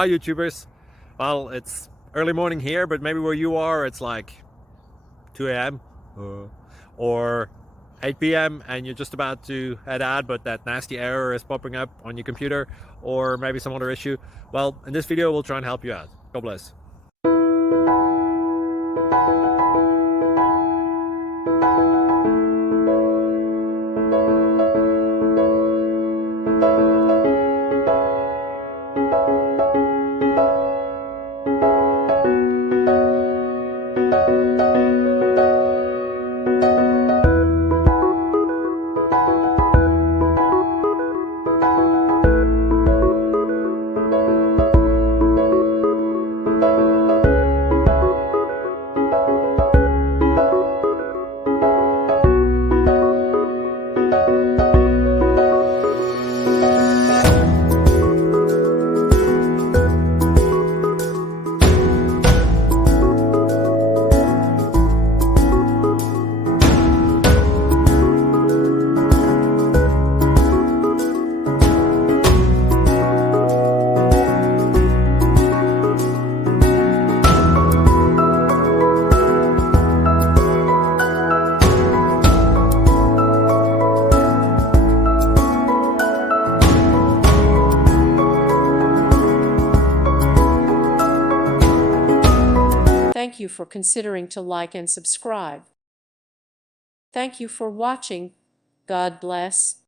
Hi YouTubers. Well, it's early morning here, but maybe where you are it's like 2 a.m. or 8 p.m. and you're just about to head out, but that nasty error is popping up on your computer, or maybe some other issue. Well, in this video we'll try and help you out. God bless. Thank you for considering to like and subscribe. Thank you for watching. God bless.